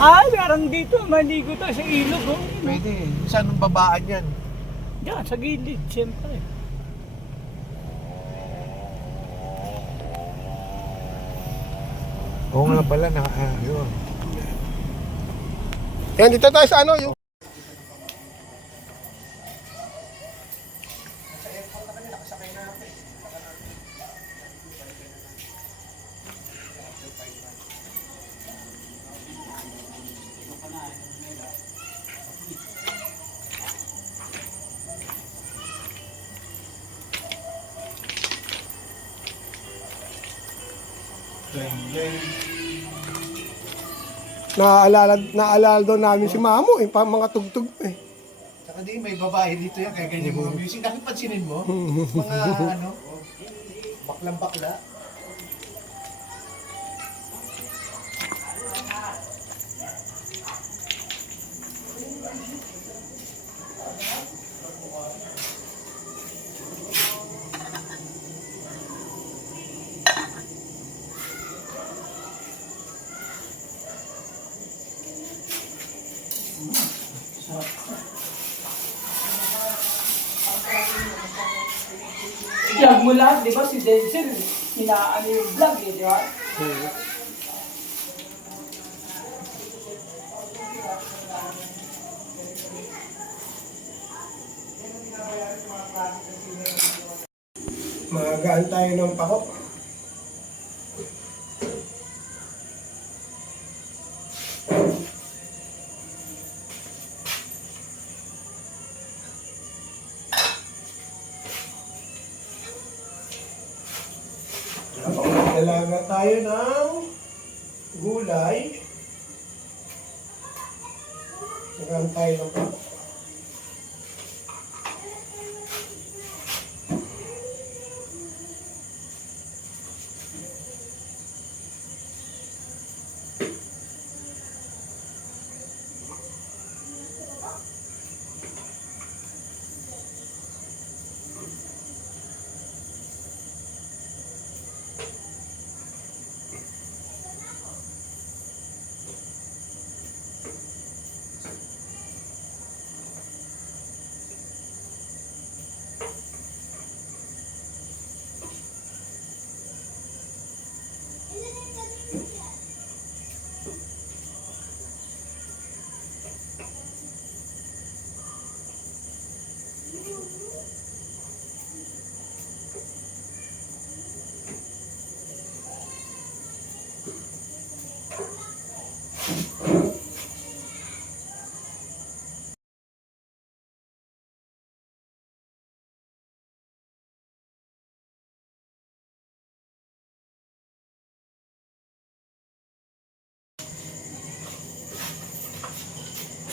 Ay, parang dito, maligo tayo sa ilog. Oh. Pwede. Saan ang babaan yan? Diyan, sa gilid, siyempre. Oo nga pala, yun. Yan, dito tayo sa ano, yung... Naalala daw namin si Mamo, pa mga tugtog eh. Saka di, may babae dito yan, kaya ganyan mga music. Nakipansinin mo? Mga ano, baklang bakla. Vlog mo lahat, di ba? Si Denzel, inaano yung vlog eh, di ba? Magaan tayo ng pako. Dalaga tayo ng gulay. Magaan tayo ng pako.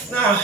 Na.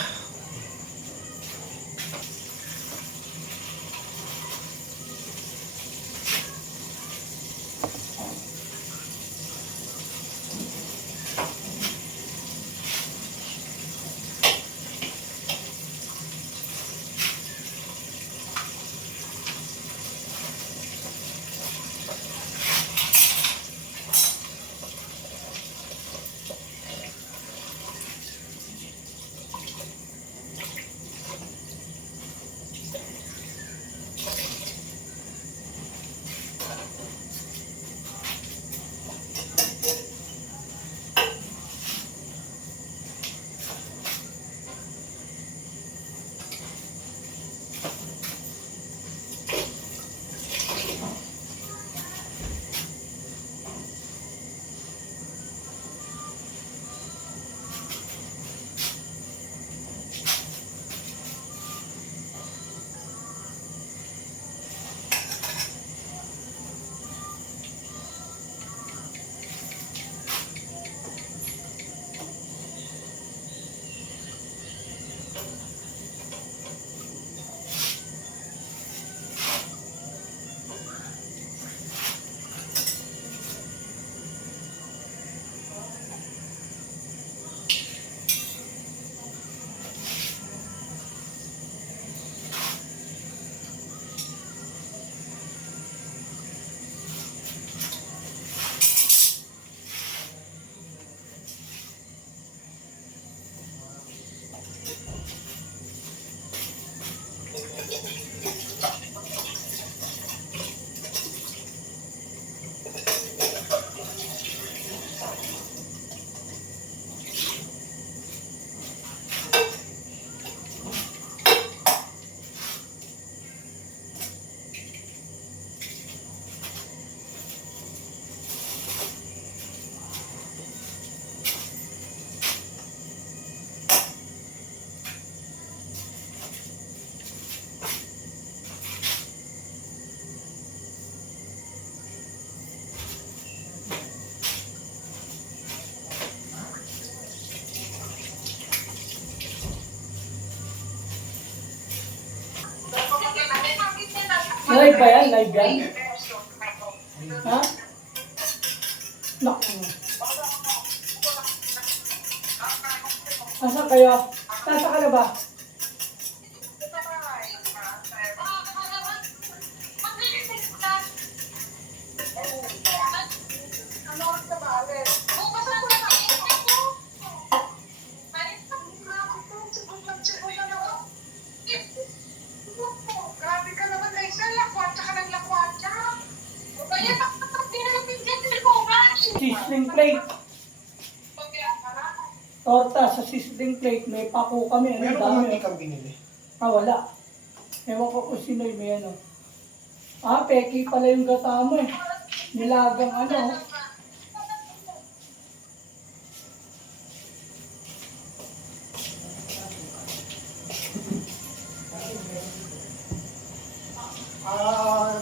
Live ba yan? Live yan? Ha? Naku. Nasaan kayo? Nasa ka na ba? Grabe ka naman, Lisa. Lakwatsa ka ng lakwatsa. Kaya di naman pinigyan Sizzling plate. Torta sa sizzling plate. May pako kami. Ano Meron dami? naman ikang binili. Wala. Ewan ko kung sino yung may ano. Peki pala yung gata mo eh. Nilagang ano.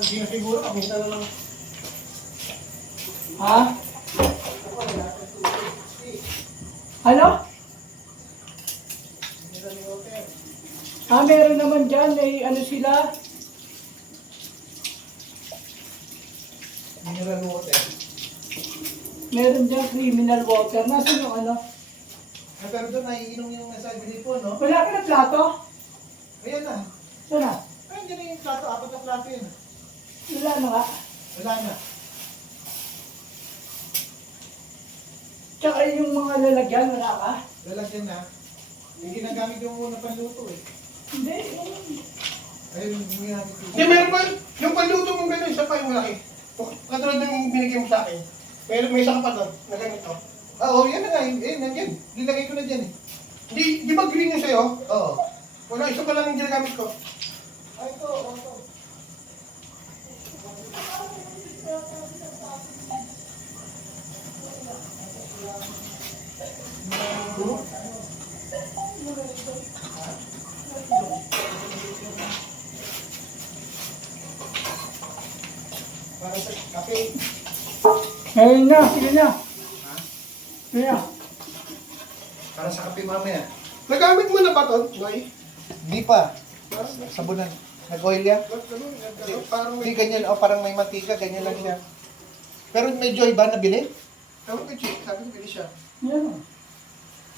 Hindi na siguro. Minsan na lang. Ha? Ano? Meron naman dyan. May ano sila. Mineral water. Meron dyan criminal water. Nasaan yung ano? Pero doon, naiinom yung nasa gripo, no? Wala ka na plato? Ayan na. Saan na? Ayun, dyan na yung plato. 4 na plato yun. Wala na nga. Wala na. Tsaka yung mga lalagyan, wala ka? Lalagyan na. Yung ginagamit yung muna panluto eh. Hindi. Ayun, yung ginamit ko. Hindi, meron pa. Yung panluto mong gano'n, isa pa yung malaki. Katulad ng binigay mo sa akin. May isa ka pa doon, na ganito. Oo, yan na nga. Nandiyan. Linagay ko na dyan eh. Di ba green yung sa'yo? Oo. Wala, isa pa lang yung ginagamit ko. Ay, ito. Para sa kape. Ayun na, sige na. Sige na. Para sa kape mamaya. Nagamit mo na ba ito, Noy? Hindi pa. Sabunan. Nag-oil yan? Parang Hindi ganyan. O parang may mantika. Ganyan lang siya. Pero may joy ba nabili? Ewan ko, Chick. Sabi ko, bili siya. Yan.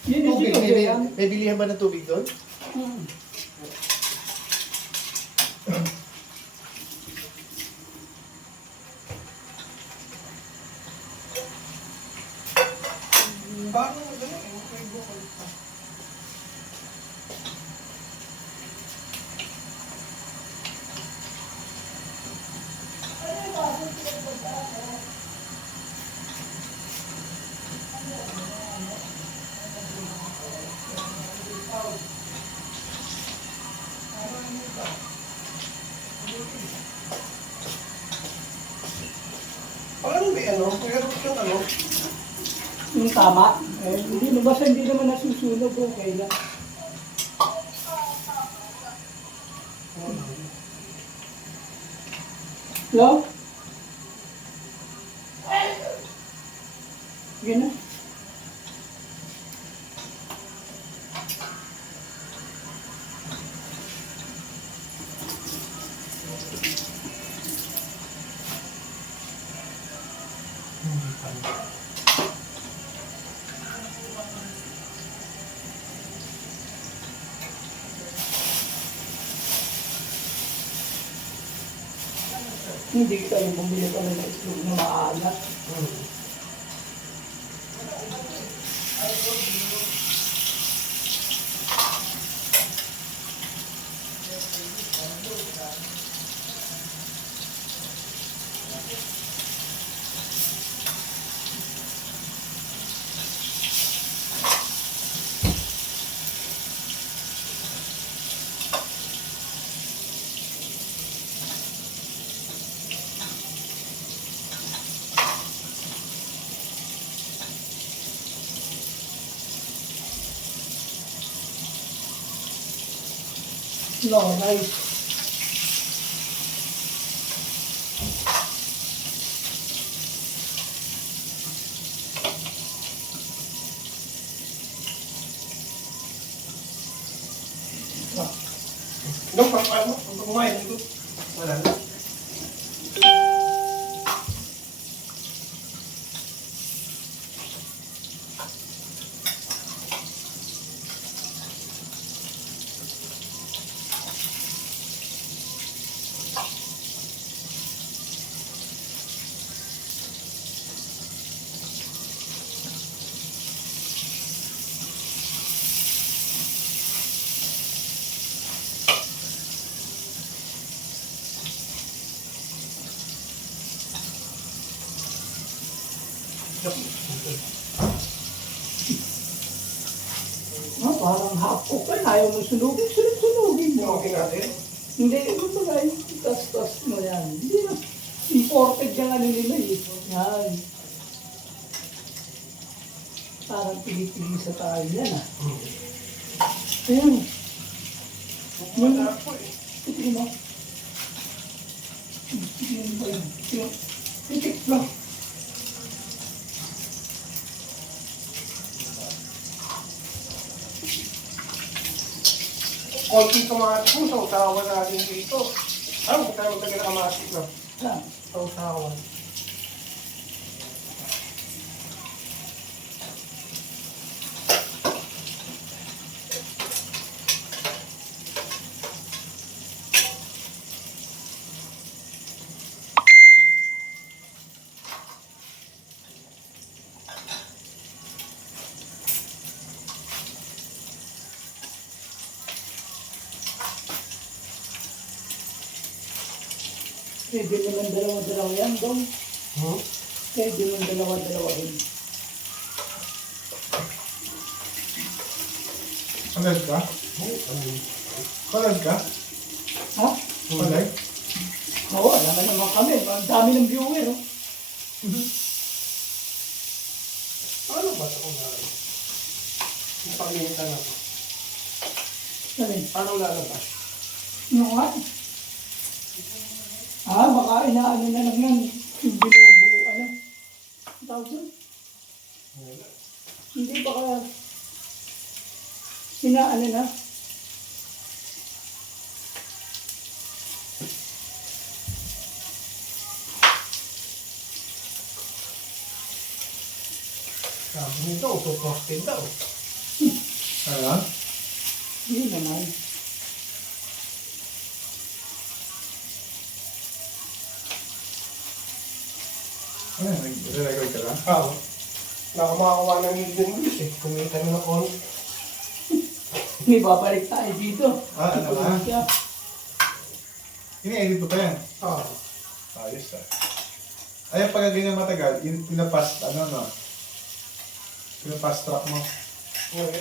Yun yung Tubig. siguro yan. May bilihan ba ng tubig doon? Parang gano'n, ewan ko yung bukol. Parang may ano, meron siyang ano, Yung tama. Hindi, basta hindi naman nasusunog, okay lang. Hello? Sige na. Hindi kayo bumili pa ng itlog na maalat. No, nice. Nung paano, kung kumain ito. Wala na. Parang half cook ka, ayaw mo sunugin, sunugin mo. Tinogin natin. Hindi, kumbaga, tas-tas mo yan. Hindi na, imported yung ano nila eh. Yan. Parang pili-pili sa tayo yan ah. Ayun. Yung, ito mo. Yan ba yun? Yung, titik lang. Konti kamatis mo, sausawan natin dito. Ano, kung tayo magtagay na kamatis na. Yan. Sausawan. Pwede naman dalawa-dalawa yan, Dong. Hmm? Pwede naman dalawa-dalawahin. Kalad ka? Kalad ka? Ha? Kalad? Oo, naman naman kami. Ang dami ng viewer, no? Ano ba ito? Yung pag-iintan na ito. Sabi, Ano lalabas? yung nga. Baka inaano na lang yan. Yung binubu, ano? Ang tawag doon? Hindi baka inaano na. Sabi nito, autoprocted daw. Ano? Yun naman. Ano, nag-record ka lang? Oo. Nakamakakuha ng million views eh. Kumita na ng konti. Hindi, babalik tayo dito. Ano ba? Siya. Ini-edit mo pa yan. Oo. Ayos ah. Ay, pag ganyan matagal, pinapas, pinapas track mo.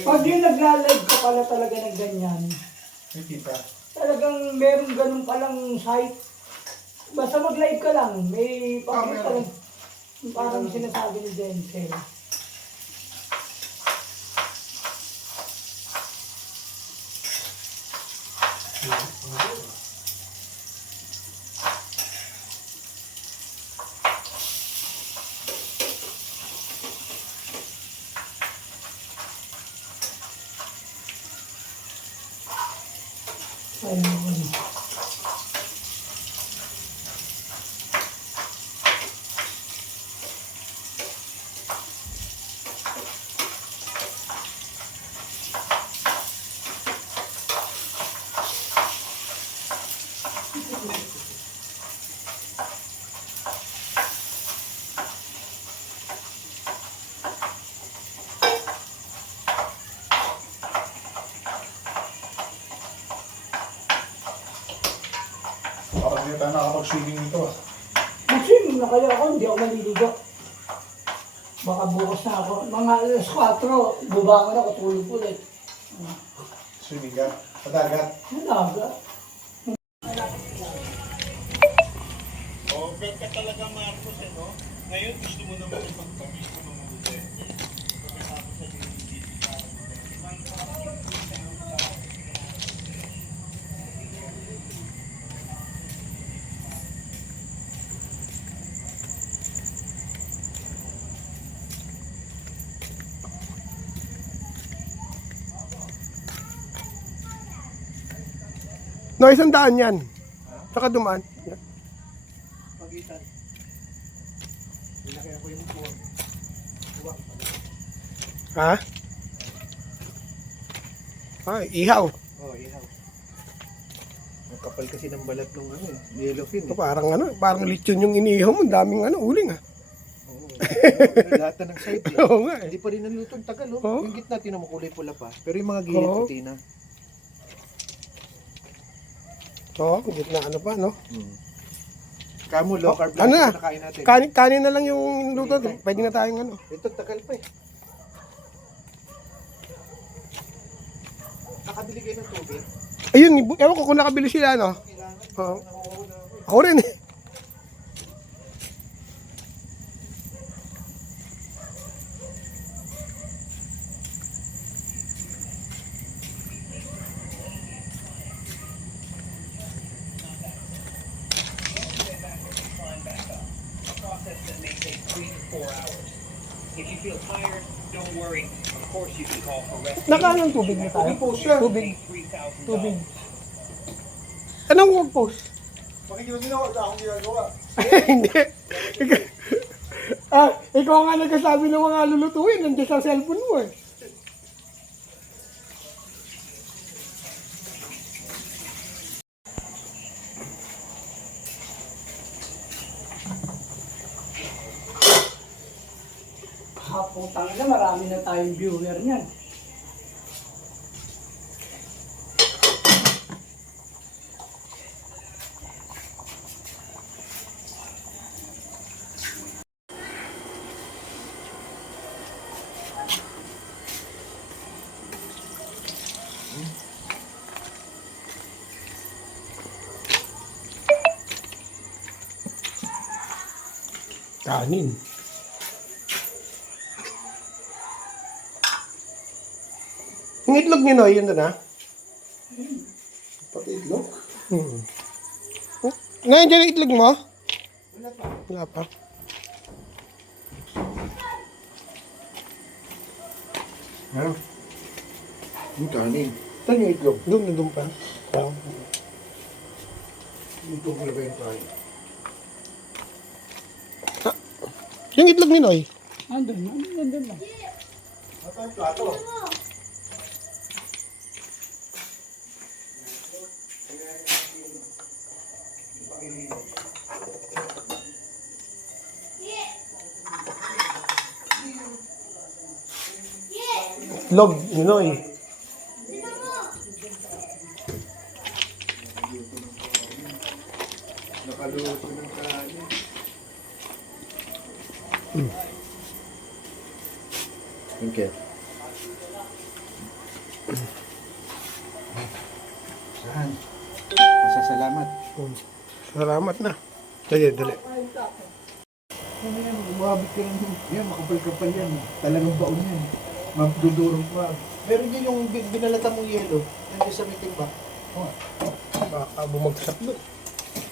Pag yung nagla-live ka pala talaga ng ganyan, May kita. talagang meron ganun palang site. Basta mag-live ka lang, may pakita meron. lang. Parang sinasabi ni Denzel. Ayun. Parang hindi tayo nakapag-swimming nito ah. Mag-swimming na kaya ako, hindi ako maliligo. Baka bukas na ako. Mga alas 4, bubangon ako, tulog ulit. Swimming ka. Sa dagat. Nalaga. Over ka talaga, Marcos, eh, no? Ngayon, gusto mo naman ipagpapis mo ng mabuti. Pagkatapos sa No, 100 yan. Saka dumaan. Yan. pagitan. Nilaki ako yung buwag. Buwag. Ha? Ay, ihaw. Oh, ihaw. Ang kapal kasi ng balat ng ano eh, yellowfin Ito eh. parang lechon yung inihaw mo. Ang daming uling Oo. Lahat na ng side eh. Oo nga Hindi pa rin naluto ang tagal, oh. Oo. Yung gitna, tinan mo kulay pula pa. Pero yung mga gilid, Oo. puti na. Oo, gitna pa, no? Kamo, low carb ano na? lang nakain natin. Kanin na lang yung luto. Pwede na tayong Ito, tagal pa eh. nakabili kayo ng tubig? Ayun, ewan ko kung nakabili sila, no? Oo. Ako rin eh. Nakaanong tubig na tayo? Tubig. Tubig. Anong mag-post? Pakikita wala akong ginagawa. Hindi. Ikaw nga nagkasabi ng mga lulutuin, nandiyan sa cellphone mo eh. Putang na, marami na tayong viewer niyan. Kanin. Yung itlog niyo, no? Yun doon, ha? Pati itlog? Ngayon dyan yung itlog mo? Wala pa. Ha? Yung kanin. Saan yung itlog? Doon pa. Ito ko na ba yung kanin? Yung itlog ni Noy. Andun lang. Ito yung plato. Itlog ni Noy. Nakaluto ng kanin. Okay. Saan? Masasalamat. Salamat na. Sige, dali. Umabot ka lang. Yan, makapal-kapal yan. Talagang baon yan. Magdudurog pa. Meron din yung binalata mong yelo. Nandiyan sa meeting ba? Baka bumagsak doon.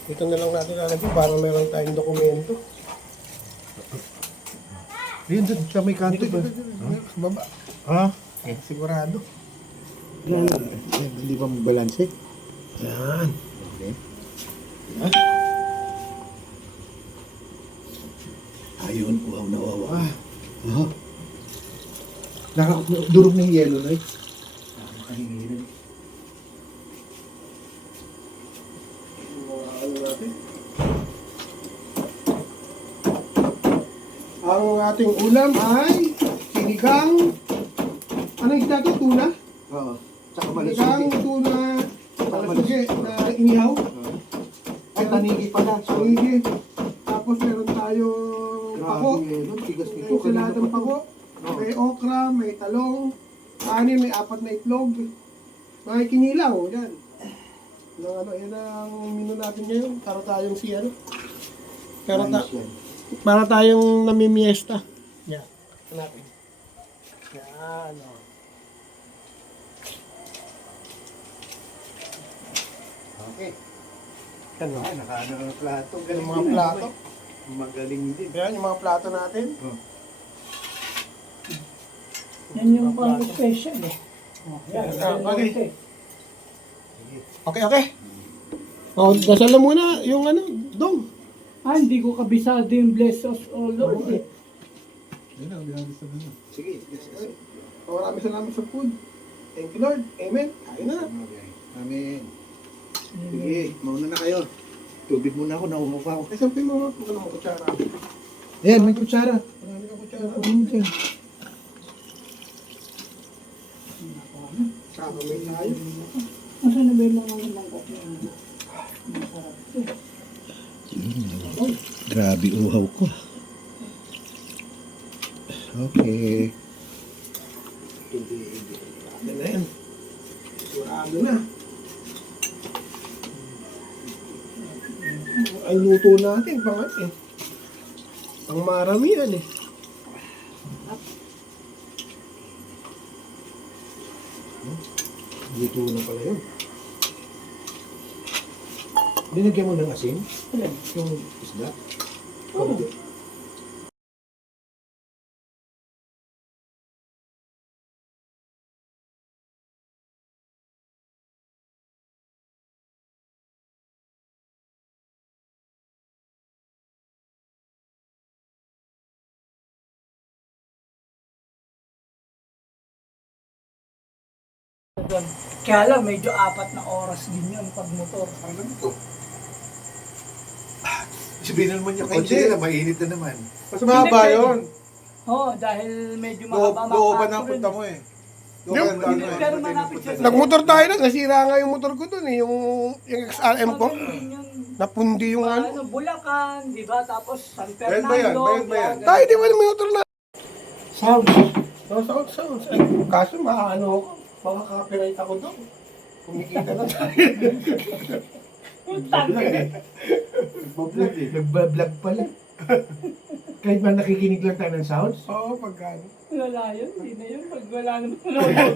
Ito na lang natin lalagyan para meron tayong dokumento. Ayun doon, sa may kanto ba? Sa baba. Ha? Sigurado. Yan, hindi ba mabalanse? Yan. Okay. Ha? Ayun, uhaw na wawa. Ha? Nakadurog ng yelo na eh. Makahingirin. Ang ating ulam ay sinigang. Ano yung isda to? Tuna? Oo. Tsaka Sinigang, malasugit. tuna, malasugi na inihaw. Ay, tanigi pala. Sorry. Sige. Tapos meron tayong pako. Grabe yelo. Tigas nito. May saladang pako. May okra, may talong. Kanin, may 4 na itlog. May kinilaw. Yan. Yan ang menu natin ngayon. Para tayong si ano. Ayos yan. Para tayong namimiesta. Yan. Hanapin. Yan. O. Okay. Yan o. Ay, nakaano ng plato. Yung Galing mga din, plato. ah. Magaling din. Yan yung mga plato natin. Oh. Yan yung pang special eh. Yan, Okay. Okay. O, dasal na muna yung ano, dong. hindi ko kabisado yung bless us all Lord eh. Yan ang binabisa na. Sige, yes, yes. Maraming salamat sa food. Thank you, Lord. Amen. Kain na. Amen. Sige, mauna na kayo. Tubig muna ako, nauupo ako. Eh, sabi mo, huwag ka naman kutsara. Ayan, may kutsara. Marami ka kutsara. Kakamay tayo. Masa na ba yung mga mangkok na masarap ito? Grabe uhaw ko. Okay. Yan na yan. Sigurado na. Ang luto natin, pang maramihan eh. Dito na pala yun. Dinagyan mo ng asin? Ayan. Yung isda? Oo. Doon. Kaya lang, medyo 4 na oras din yun pag motor. Alam mo to. Sabihin naman niya kay Jella, mainit na naman. Mas mahaba Hindi, yun. Oo, dahil medyo mahaba Looban makapag ang punta mo eh. Yung- Looban ang hindi, pero malapit siya sa- Nagmotor tayo na, nasira nga yung motor ko dun eh, yung XRM ko. Maganda din yung Napundi yung ano. Bulacan, di ba? Tapos San Bayad ba yan? Fernando. Bayad ba yan? Tayo, di ba may motor na? Sound. Sound. Ay, kaso maano ako, makaka-copyright ako doon. Kumikita na tayo. Nagbablog eh. Nagbablog pala. Kahit man nakikinig lang tayo ng sounds. Oo, pagkano. Wala yun, hindi na yun. Pag wala naman.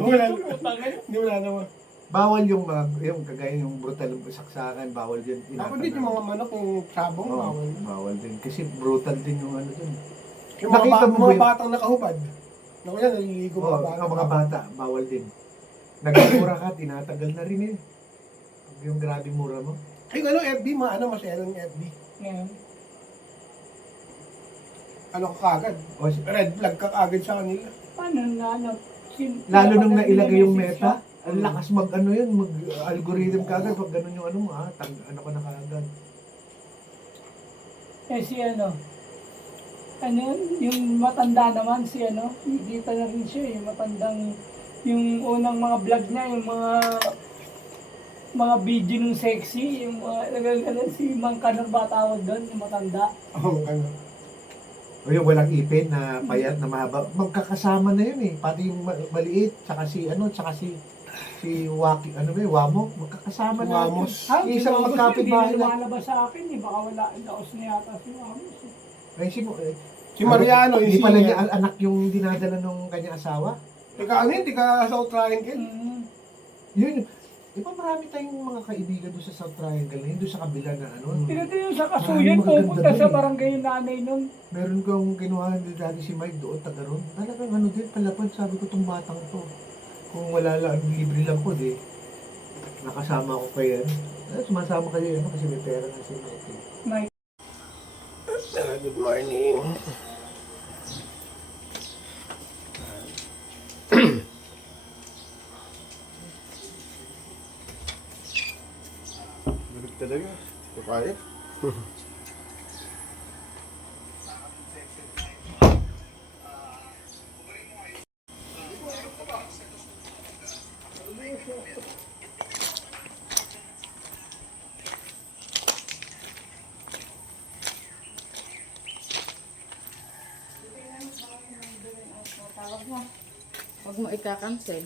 Wala. Putangin. Hindi, wala naman. Bawal yung mga, yung kagaya yung brutal saksakan, bawal din. Ako din yung mga manok, yung sabong, Oo, bawal. bawal din. Kasi brutal din yung ano dun. Yung mga, Nakita mo ba mga yun? batang nakahubad. Naku yan, naliligo Oo, mga bata, bawal din. Nagmura ka, tinatagal na rin eh. Yung grabe mura mo. Ay, ano, FB, masyado yung FB. Ngayon. Ano ka kagad? O, Red flag ka kagad sa kanila. Paano na, ano? lalo nung nailagay yung meta, ang lakas mag ano yun, mag algorithm kagad pag ganun yung ano mo ano ka na kagad. Eh si ano yun? Yung matanda naman si ano, nakikita na rin siya yung matandang, yung unang mga vlog niya, yung mga video nung sexy, yung mga nagagalan si Mang Kanor ba tawag doon, yung matanda. Oo, ano. O yung walang ipin na payat na mahaba, magkakasama na yun eh. Pati yung maliit, tsaka si Waki, ano ba yun, Wamo, magkakasama na. Wamos. Isang magkapitbahay Hindi lang. na lumalabas sa akin eh, baka wala, laos na yata si Ramos eh. Ay, Si Mariano, yung hindi pala singer. niya anak yung dinadala nung kanyang asawa. Tika ano yun, tika South Triangle. Yun, di ba marami tayong mga kaibigan doon sa South Triangle na yun, doon sa kabila na ano. Tinatay yung sa Maraming kasuyan, magaganda pupunta dun sa eh. barangay yung nanay nun. Meron kang kinuha din dati si Mike doon, taga ron. Talagang ano din, palapad, sabi ko itong batang to. Kung wala lang, libre lang po, di. Nakasama ko kayo. Sumasama kayo, ano, kasi may pera na si Mike. May Good morning. Bilig talaga. Kaya. Huwag mo ika-cancel.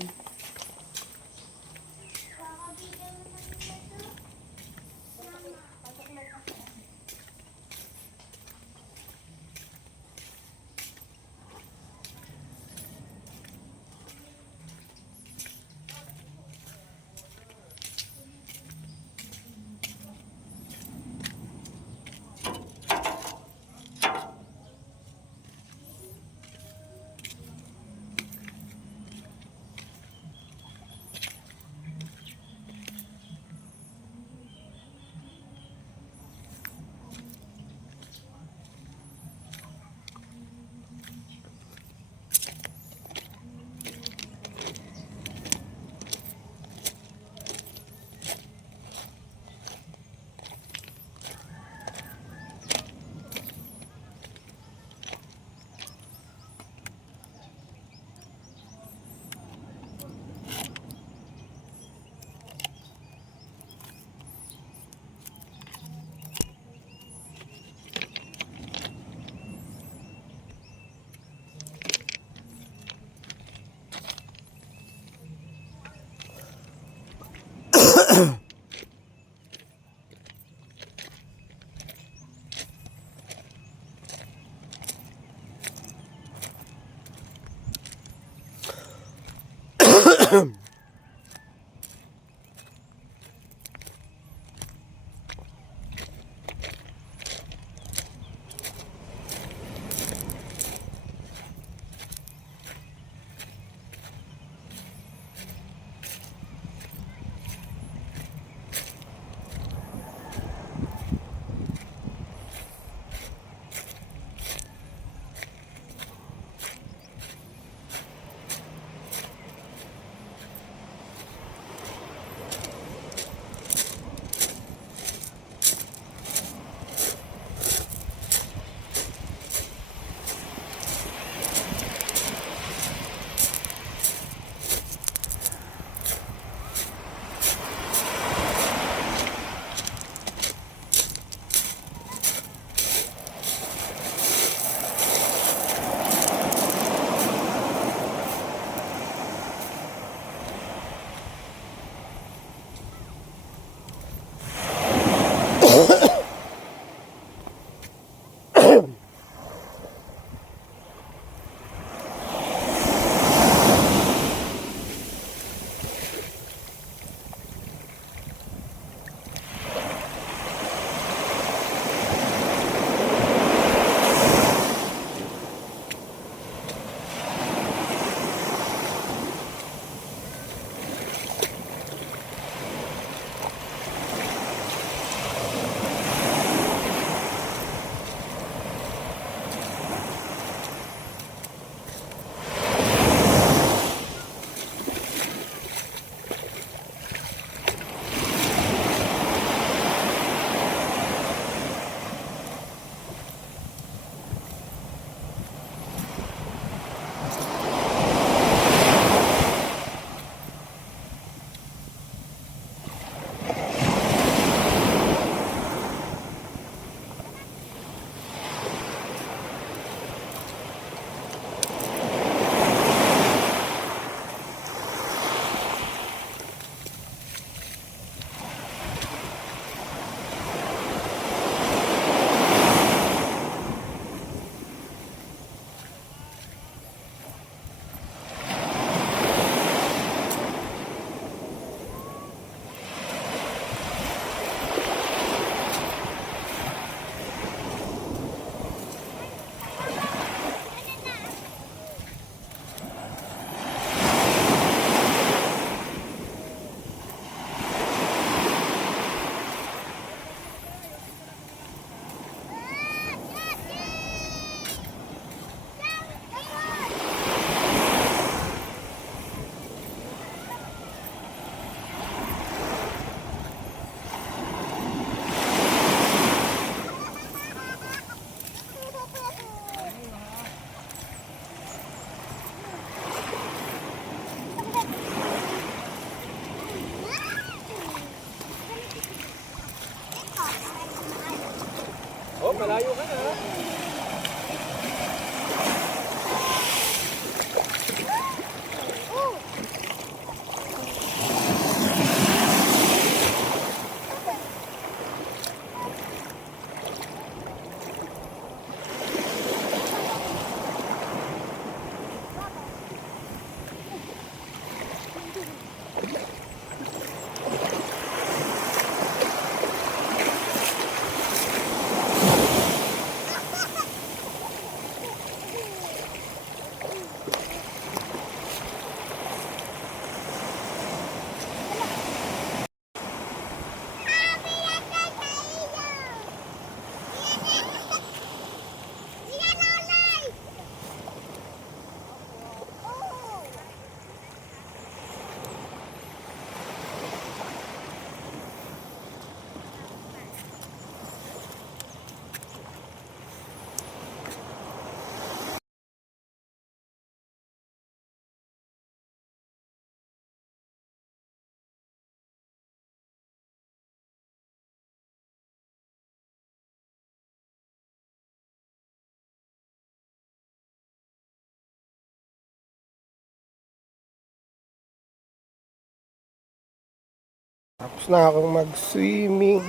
Tapos na akong mag-swimming.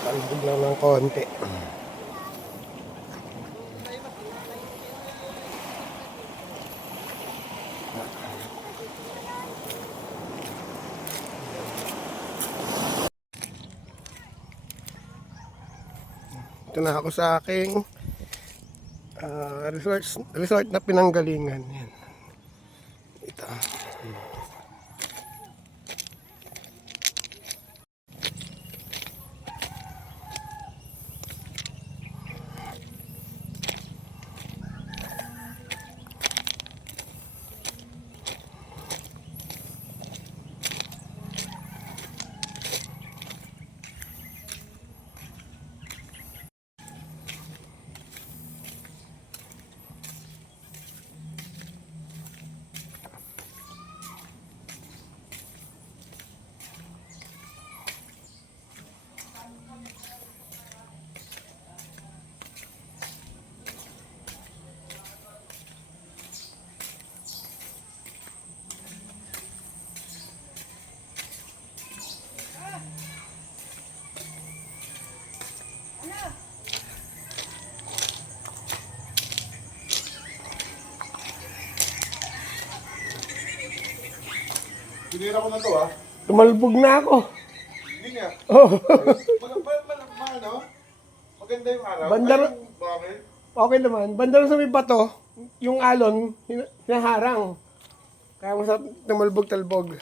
Talbog lang ng konti. Ito na ako sa aking resort na pinanggalingan. Yan. Ito. Sinira ko na to ah. Tumalbog na ako. Hindi nga. Oh. Ano? Maganda yung araw. Bandar, Bakit? okay naman. Bandar sa may bato, yung alon, hinaharang. Kaya masarap tumalbog-talbog.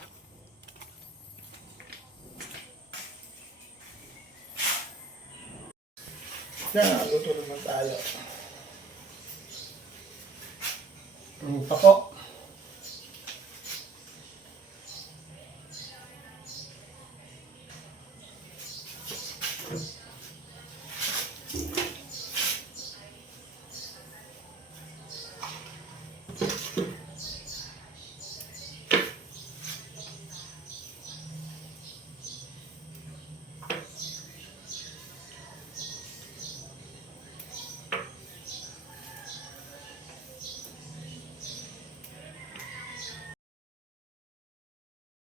Yan, luto naman tayo. Pako.